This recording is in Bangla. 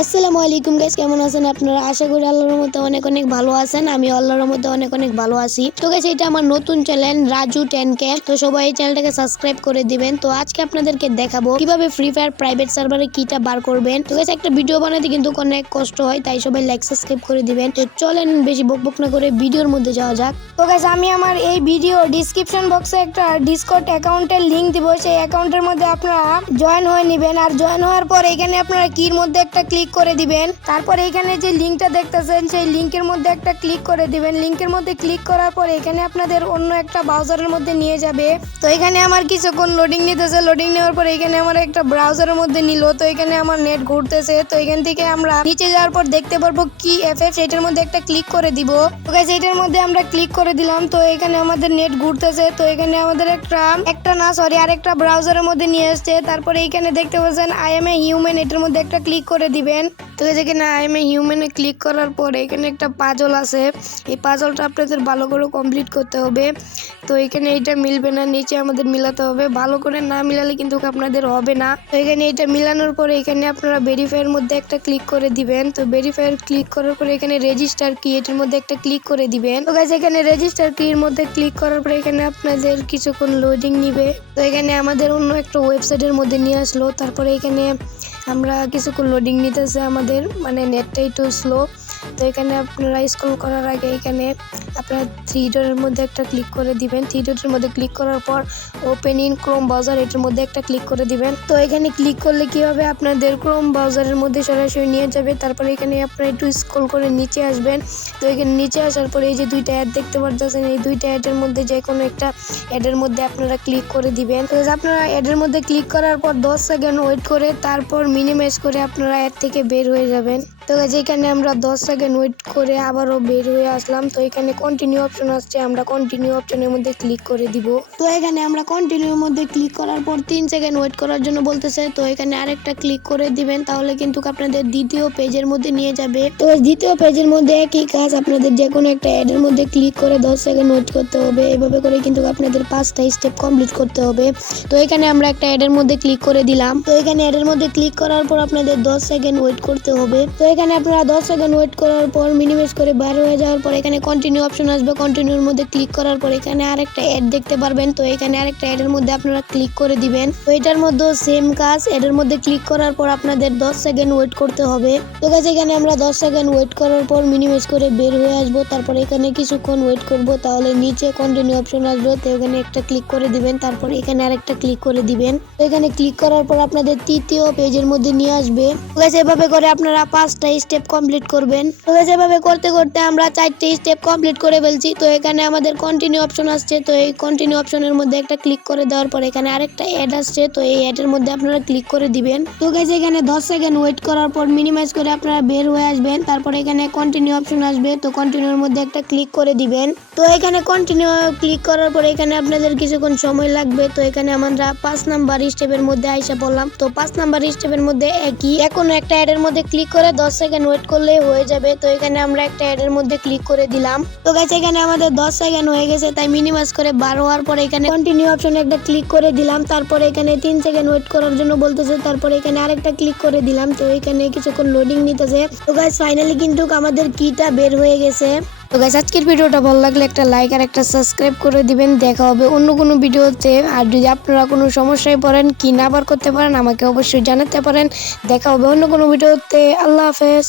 আসসালামু আলাইকুম গাইস, কেমন আছেন আপনারা? আশা করি আল্লাহর রহমতে অনেক অনেক ভালো আছেন। আমি আল্লাহর রহমতে অনেক অনেক ভালো আছি। তো গাইস, এটা আমার নতুন চ্যানেল রাজু 10K। তো সবাই এই চ্যানেলটাকে সাবস্ক্রাইব করে দিবেন। তো আজকে আপনাদেরকে দেখাবো কিভাবে ফ্রি ফায়ার প্রাইভেট সার্ভারে কিটা বার করবেন। তো গাইস, একটা ভিডিও বানাতে কিন্তু অনেক কষ্ট হয়, তাই সবাই লাইক সাবস্ক্রাইব করে দিবেন। তো চলেন বেশি বকবক না করে ভিডিওর মধ্যে যাওয়া যাক। তো গাইস, আমি আমার এই ভিডিও ডিসক্রিপশন বক্সে একটা ডিসকর্ড অ্যাকাউন্টের লিংক দিব। সেই অ্যাকাউন্টের মধ্যে আপনারা জয়েন হয়ে নেবেন। আর জয়েন হওয়ার পর এখানে আপনারা কির মধ্যে একটা ক্লিক করে দিবেন। তারপর এখানে যে লিংকটা দেখতেছেন সেই লিংকের মধ্যে একটা ক্লিক করে দিবেন। লিংকের মধ্যে ক্লিক করার পর এখানে আপনাদের অন্য একটা ব্রাউজারের মধ্যে নিয়ে যাবে। তো এখানে আমার কিছুক্ষণ লোডিং নিতেছে। লোডিং নেওয়ার পর এখানে আমার একটা ব্রাউজারের মধ্যে নিল। তো এখানে আমার নেট ঘুরতেছে। তো এখান থেকে আমরা নিচে যাওয়ার পর দেখতে পারবো কি এফএফ, সেটার মধ্যে একটা ক্লিক করে দিব। তো গাইস, এটার মধ্যে আমরা ক্লিক করে দিলাম। তো এখানে আমাদের নেট ঘুরতেছে। তো এখানে আমাদের আরেকটা ব্রাউজারের মধ্যে নিয়ে আসছে। তারপরে এখানে দেখতে পাচ্ছেন আই এম এ হিউম্যান, এটার মধ্যে একটা ক্লিক করে দিবেন। তো যেখানে আই এম এ হিউম্যানে ক্লিক করার পরে এখানে একটা পাজল আছে। এই পাজলটা আপনাদের ভালো করে কমপ্লিট করতে হবে। তো এখানে এটা মিলবে না, নিচে আমাদের মিলাতে হবে। ভালো করে না মিলালে কিন্তু আপনাদের হবে না। তো এখানে এটা মিলানোর পরে এখানে আপনারা ভেরিফাইয়ের মধ্যে একটা ক্লিক করে দিবেন। তো ভেরিফাইয়ের ক্লিক করার পরে এখানে রেজিস্টার কি, এটার মধ্যে একটা ক্লিক করে দিবেন। তো গাইস, এখানে রেজিস্টার কি এর মধ্যে ক্লিক করার পরে এখানে আপনাদের কিছুক্ষণ লোডিং নিবে। তো এখানে আমাদের অন্য একটা ওয়েবসাইটের মধ্যে নিয়ে আসলো। তারপরে এখানে আমরা কিছুক্ষণ লোডিং নিতেছে, আমাদের মানে নেটটা একটু স্লো। তো এখানে আপনারা স্ক্রল করার আগে এখানে আপনারা থ্রি ডটের মধ্যে একটা ক্লিক করে দিবেন। থ্রি ডটের মধ্যে ক্লিক করার পর ওপেন ইন ক্রোম ব্রাউজার, এটার মধ্যে একটা ক্লিক করে দিবেন। তো এখানে ক্লিক করলে কি হবে, আপনাদের ক্রোম ব্রাউজারের মধ্যে সরাসরি নিয়ে যাবে। তারপরে এখানে আপনারা একটু স্ক্রল করে নিচে আসবেন। তো এখানে নিচে আসার পরে এই যে দুইটা অ্যাড দেখতে পাচ্ছেন, এই দুইটা অ্যাডের মধ্যে যে কোনো একটা অ্যাডের মধ্যে আপনারা ক্লিক করে দিবেন। তো আপনারা অ্যাডের মধ্যে ক্লিক করার পর 10 সেকেন্ড ওয়েট করে তারপর মিনিমাইজ করে আপনারা অ্যাড থেকে বের হয়ে যাবেন। তো এখানে আমরা 10 সেকেন্ড ওয়েট করে আবারও বের হয়ে আসলাম। তো এখানে কন্টিনিউ অপশন আসছে, আমরা কন্টিনিউ অপশনের মধ্যে ক্লিক করে দিব। তো এখানে আমরা কন্টিনিউর মধ্যে ক্লিক করার পর 3 সেকেন্ড ওয়েট করার জন্য বলতেছে। তো এখানে আরেকটা ক্লিক করে দিবেন, তাহলে কিন্তু আপনাদের দ্বিতীয় পেজের মধ্যে নিয়ে যাবে। তো দ্বিতীয় পেজের মধ্যে একই কাজ, আপনাদের যে কোনো একটা অ্যাডের মধ্যে ক্লিক করে 10 সেকেন্ড ওয়েট করতে হবে। এভাবে করে কিন্তু আপনাদের 5টা স্টেপ কমপ্লিট করতে হবে। তো এখানে আমরা একটা অ্যাডের মধ্যে ক্লিক করে দিলাম। তো এখানে অ্যাডের মধ্যে ক্লিক করার পর আপনাদের 10 সেকেন্ড ওয়েট করতে হবে। তো এখানে আপনারা 10 সেকেন্ড ওয়েট করার পর মিনিমাইজ করে বার হয়ে যাওয়ার পর এখানে কন্টিনিউ অপশন আসবে। কন্টিনিউর মধ্যে ক্লিক করার পর এখানে আরেকটা অ্যাড দেখতে পারবেন। তো এখানে আরেকটা অ্যাডের মধ্যে আপনারা ক্লিক করে দিবেন। তো এটার মধ্যে সেম কাজ, অ্যাডের মধ্যে ক্লিক করার পর আপনাদের 10 সেকেন্ড ওয়েট করতে হবে। তো গাইস, এখানে আমরা 10 সেকেন্ড ওয়েট করার পর মিনিমাইজ করে বের হয়ে আসবো। তারপর এখানে কিছুক্ষণ ওয়েট করব, তাহলে নিচে কন্টিনিউ অপশন আসবে। তো এখানে একটা ক্লিক করে দিবেন, তারপর এখানে আরেকটা ক্লিক করে দিবেন। তো এখানে ক্লিক করার পর আপনাদের তৃতীয় পেজের মধ্যে নিয়ে আসবে। তো গাইস, এভাবে করে আপনারা 5টা স্টেপ কমপ্লিট করবেন। তো গাইস, এভাবে করতে করতে আমরা 4টে স্টেপ কমপ্লিট করে ফেলছি। তো এখানে আমাদের কন্টিনিউ অপশন আসছে। তো এই কন্টিনিউ অপশনের মধ্যে একটা ক্লিক করে দেওয়ার পর এখানে আরেকটা অ্যাড আসছে। তো এই অ্যাডের মধ্যে আপনারা ক্লিক করে দিবেন। তো গাইস, এখানে 10 সেকেন্ড ওয়েট করার পর মিনিমাইজ করে আপনারা বের হয়ে আসবেন। তারপর এখানে কন্টিনিউ অপশন আসবে। তো কন্টিনিউর মধ্যে একটা ক্লিক করে দিবেন। তো এখানে কন্টিনিউ ক্লিক করার পর এখানে আপনাদের কিছুক্ষণ সময় লাগবে। তো এখানে আমরা 5 নাম্বার স্টেপের মধ্যে আইসা পড়লাম। তো 5 নাম্বার স্টেপের মধ্যে একই এখনো একটা অ্যাডের মধ্যে ক্লিক করে 10 সেকেন্ড ওয়েট করলেই হয়ে যাবে। তো এখানে আমরা একটা অ্যাডের মধ্যে ক্লিক করে দিলাম। তো গাইস, এখানে আমাদের 10 সেকেন্ড হয়ে গেছে, তাই মিনিমাইজ করে বার হওয়ার পর এখানে কন্টিনিউ অপশনে একটা ক্লিক করে দিলাম। তারপর এখানে 3 সেকেন্ড ওয়েট করার জন্য বলতেছে। তারপর এখানে আরেকটা ক্লিক করে দিলাম। তো এখানে কিছুক্ষণ লোডিং নিতেছে। তো গাইস, ফাইনালি কিন্তু আমাদের কিটা বের হয়ে গেছে। তো গাইস, আজকের ভিডিওটা ভালো লাগলে একটা লাইক আর একটা সাবস্ক্রাইব করে দিবেন। দেখা হবে অন্য কোনো ভিডিওতে। আর যদি আপনারা কোনো সমস্যায় পড়েন, কি না বার করতে পারেন, আমাকে অবশ্যই জানাতে পারেন। দেখা হবে অন্য কোনো ভিডিওতে। আল্লাহ হাফেজ।